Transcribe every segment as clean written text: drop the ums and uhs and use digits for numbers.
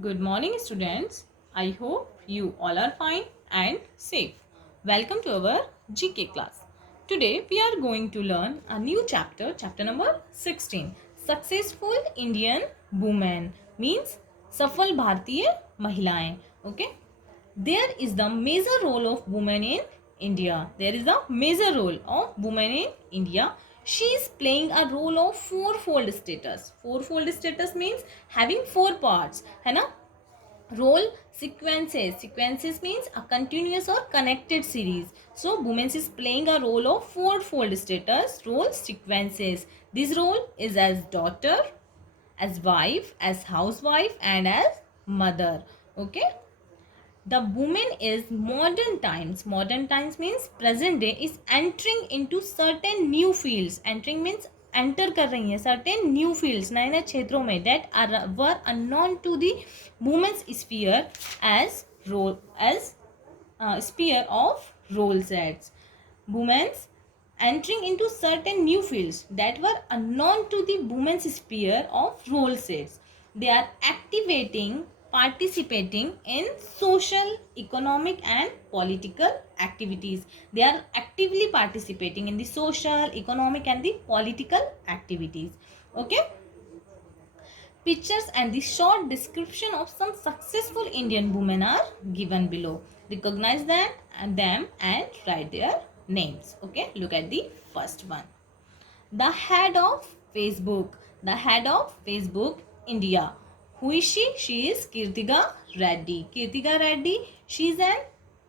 Good morning, students. I hope you all are fine and safe. Welcome to our GK class. Today we are going to learn a new chapter, chapter number 16. Successful Indian Women means सफल भारतीय महिलाएं. Okay. There is the major role of women in India. There is a major role of women in India. She is playing a role of fourfold status. Fourfold status means having four parts, है ना? Role sequences means a continuous or connected series. So women is playing a role of fourfold status, role sequences. This role is as daughter, as wife, as housewife, and as mother. Okay. The woman is modern times means present day, is entering into certain new fields. Entering means enter कर रही हैं certain new fields, नए नए क्षेत्रों में, that are were unknown to the women's sphere as role as sphere of role sets. Women's entering into certain new fields that were unknown to the women's sphere of role sets. They are participating in social, economic and political activities. They are actively participating in the social, economic and the political activities. Okay. Pictures and the short description of some successful Indian women are given below. Recognize them and write their names. Okay, look at the first one. The head of Facebook. The head of Facebook India. Who is she? She is Kirtika Reddy. Kirtika Reddy, she is an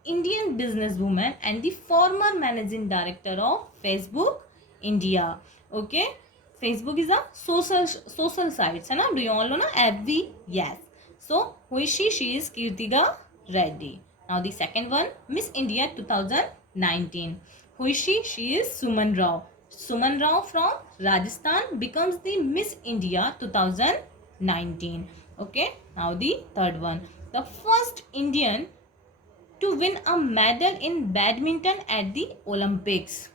Indian businesswoman and the former managing director of Facebook India. Okay. Facebook is a social sites, है ना? Do you all know ना? FB, yes. So who is she? She is Kirtika Reddy. Now the second one, Miss India 2019. Who is she? She is Suman Rao. Suman Rao from Rajasthan becomes the Miss India 2019. Okay. Now the third one, the first Indian to win a medal in badminton at the Olympics.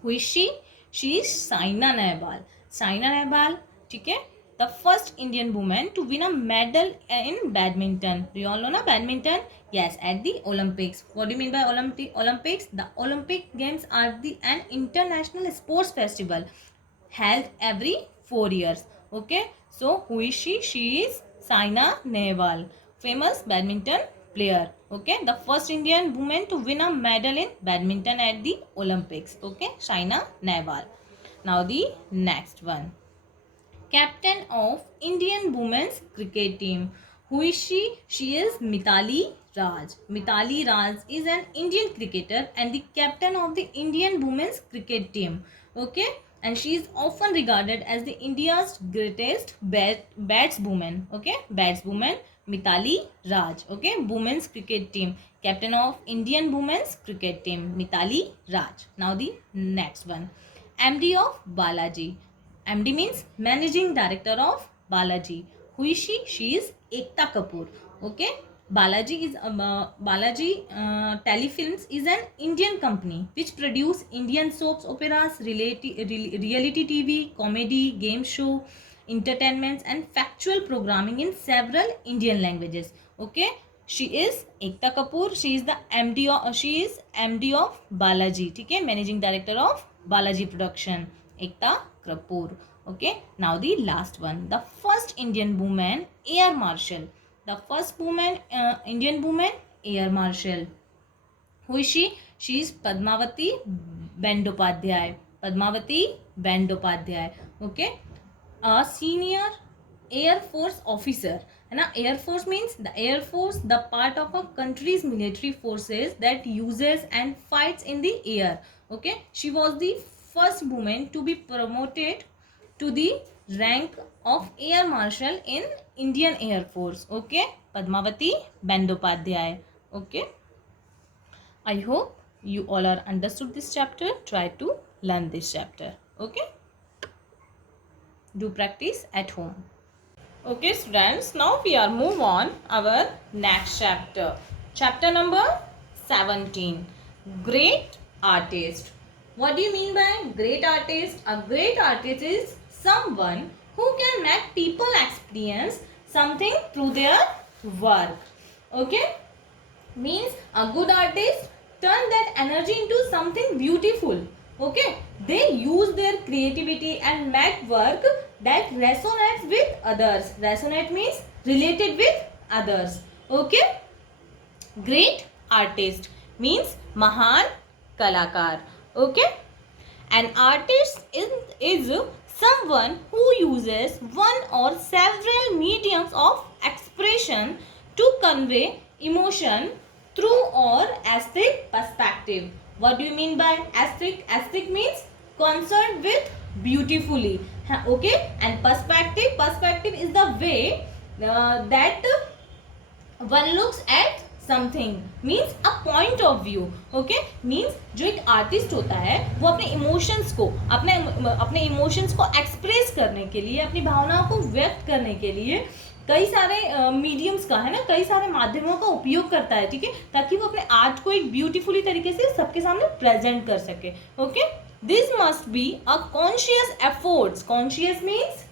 Who is she? She is Saina Nehwal. Saina Nehwal, ठीक है? The first Indian woman to win a medal in badminton. Do you all know na badminton? Yes, at the Olympics. What do you mean by Olympics? The Olympic Games are an international sports festival held every 4 years. Okay. So who is she? She is Saina Nehwal, famous badminton player. Okay, the first Indian woman to win a medal in badminton at the Olympics. Okay, Saina Nehwal. Now the next one, captain of Indian women's cricket team. Who is she? She is Mithali Raj. Mithali Raj is an Indian cricketer and the captain of the Indian women's cricket team. Okay, and she is often regarded as the India's greatest batswoman. Okay, batswoman Mithali Raj. Okay, women's cricket team, captain of Indian women's cricket team, Mithali Raj. Now the next one, MD of Balaji. MD means managing director of Balaji. Who is she? She is Ekta Kapoor. Okay. Balaji Telefilms is an Indian company which produce Indian soaps, operas, reality TV, comedy, game show, entertainments and factual programming in several Indian languages. Okay. She is Ekta Kapoor. She is MD of Balaji. ठीक है, managing director of Balaji Production. Ekta Kapoor. Okay. Now the last one, the first Indian woman Air Marshal. The first Indian woman Air Marshal. Who is she? She is Padmavati Bandopadhyay. Padmavati Bandopadhyay. Okay. A senior Air Force officer. And Air Force means the Air Force, the part of a country's military forces that uses and fights in the air. Okay. She was the first woman to be promoted to the rank of Air Marshal in Indian Air Force. Okay. Padmavati Bandopadhyay. Okay. I hope you all are understood this chapter. Try to learn this chapter. Okay. Do practice at home. Okay students, now we are move on our next chapter. Chapter number 17. Great artist. What do you mean by great artist? A great artist is someone who can make people experience something through their work. Okay, means a good artist turn that energy into something beautiful. Okay, they use their creativity and make work that resonates with others. Resonate means related with others. Okay, great artist means महान कलाकार. Okay, an artist is someone who uses one or several mediums of expression to convey emotion through or aesthetic perspective. What do you mean by aesthetic? Aesthetic means concerned with beautifully. Okay, and perspective. Perspective is the way that one looks at something means a point of view. Okay, means जो एक artist होता है वो अपने emotions को अपने emotions को express करने के लिए, अपनी भावनाओं को व्यक्त करने के लिए कई सारे मीडियम्स का, है ना, कई सारे माध्यमों का उपयोग करता है. ठीक है, ताकि वो अपने आर्ट को एक ब्यूटीफुली तरीके से सबके सामने प्रेजेंट कर सके. Okay, this must be a conscious efforts. Conscious means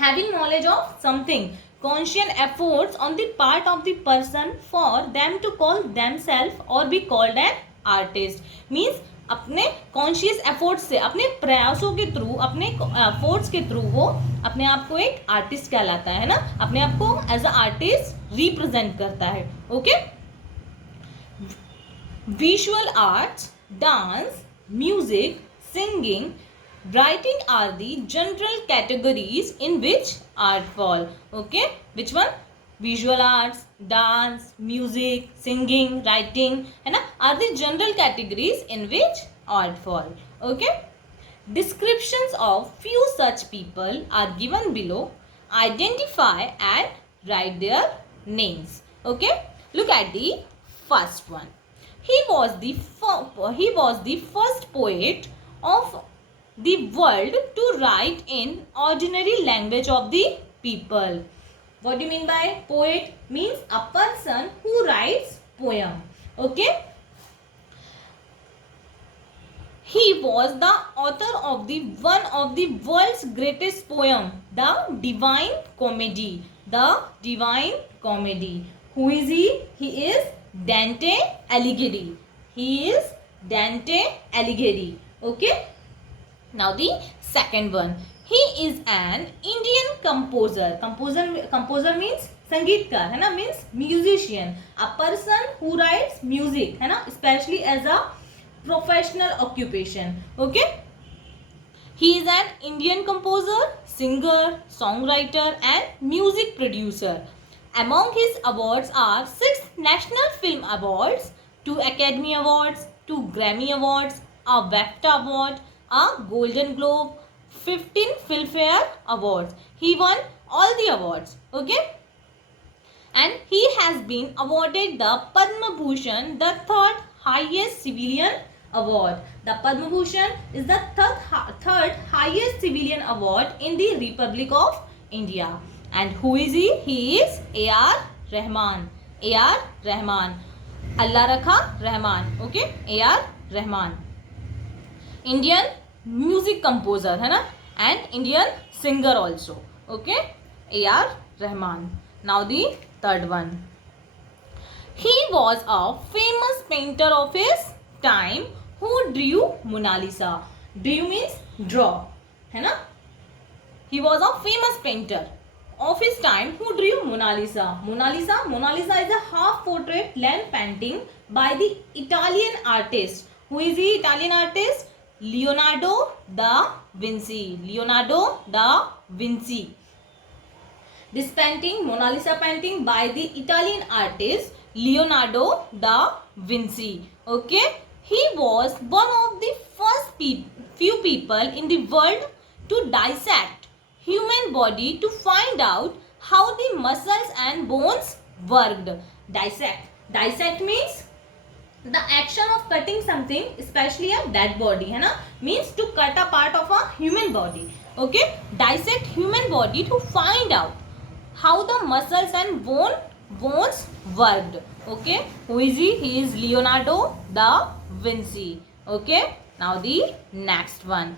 having knowledge of something. Conscious efforts on the part of the person for them to call themselves or be called an artist. Means अपने conscious efforts से, अपने प्रयासों के through, अपने efforts के through वो अपने आप को एक आर्टिस्ट कहलाता है ना, अपने आप को एज अ आर्टिस्ट रिप्रेजेंट करता है. Okay, visual arts, dance, music, singing, writing are the general categories in which art fall. Okay, which one? Visual arts, dance, music, singing, writing, है ना, are the general categories in which art fall. Okay, descriptions of few such people are given below. Identify and write their names. Okay, look at the first one. He was the first poet of the world to write in ordinary language of the people. What do you mean by poet? Means a person who writes poem. Okay, he was the author of the one of the world's greatest poem, the Divine Comedy. The Divine Comedy. Who is he? He is Dante Alighieri. He is Dante Alighieri. Okay, now the second one. He is an Indian composer. Composer means संगीतकार, है ना, means musician, a person who writes music, है ना, especially as a professional occupation. Okay, he is an Indian composer, singer, songwriter and music producer. Among his awards are 6 National Film Awards, 2 Academy Awards, 2 Grammy Awards, a BAFTA Award, a Golden Globe, 15 Filmfare Awards. He won all the awards. Okay, and he has been awarded the Padma Bhushan, the third highest civilian award. The Padma Bhushan is the third highest civilian award in the Republic of India. And who is he? He is A.R. Rahman. A.R. Rahman. Allah Rakha Rahman. Okay, A.R. Rahman. Indian music composer, है ना, and Indian singer also. Okay, A.R. Rahman. Now the third one. He was a famous painter of his time who drew Mona Lisa. Drew means draw, है ना. He was a famous painter of his time who drew Mona Lisa. Mona Lisa is a half portrait length painting by the Italian artist. Who is the Italian artist? Leonardo da Vinci. Leonardo da Vinci. This painting, Mona Lisa painting by the Italian artist Leonardo da Vinci. Okay, he was one of the first few people in the world to dissect human body to find out how the muscles and bones worked. Dissect means the action of cutting something, especially a dead body, है ना, means to cut a part of a human body. Okay, dissect human body to find out how the muscles and bones worked. Okay, who is he? He is Leonardo da Vinci. Okay, now the next one.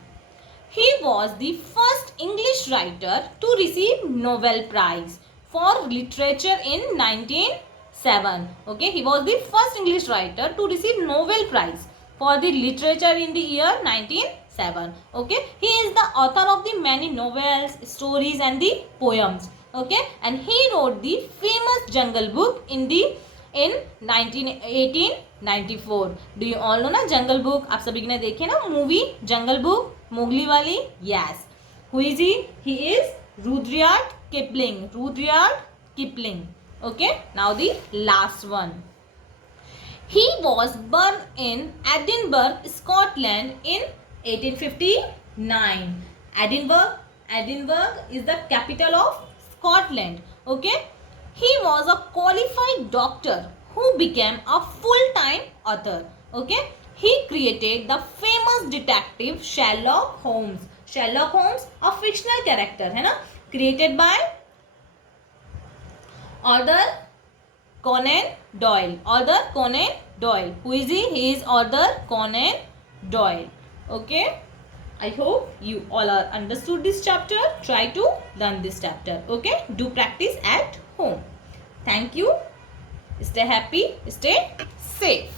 He was the first English writer to receive Nobel Prize for literature in 1907. Okay, he was the first English writer to receive Nobel Prize for the literature in the year 1907. Okay, he is the author of the many novels, stories and the poems. Okay, and he wrote the famous Jungle Book in 1894. Do you all know ना Jungle Book? आप सभी ने देखे ना movie Jungle Book, Mowgli वाली? Yes. Who is he? He is Rudyard Kipling. Rudyard Kipling. Okay, now the last one. He was born in Edinburgh, Scotland in 1859. Edinburgh is the capital of Scotland. Okay, he was a qualified doctor who became a full-time author. Okay, he created the famous detective Sherlock Holmes. Sherlock Holmes, a fictional character है ना, created by Arthur Conan Doyle. Arthur Conan Doyle. Who is he? He is Arthur Conan Doyle. Okay, I hope you all are understood this chapter. Try to learn this chapter. Okay, do practice at home. Thank you. Stay happy, stay safe.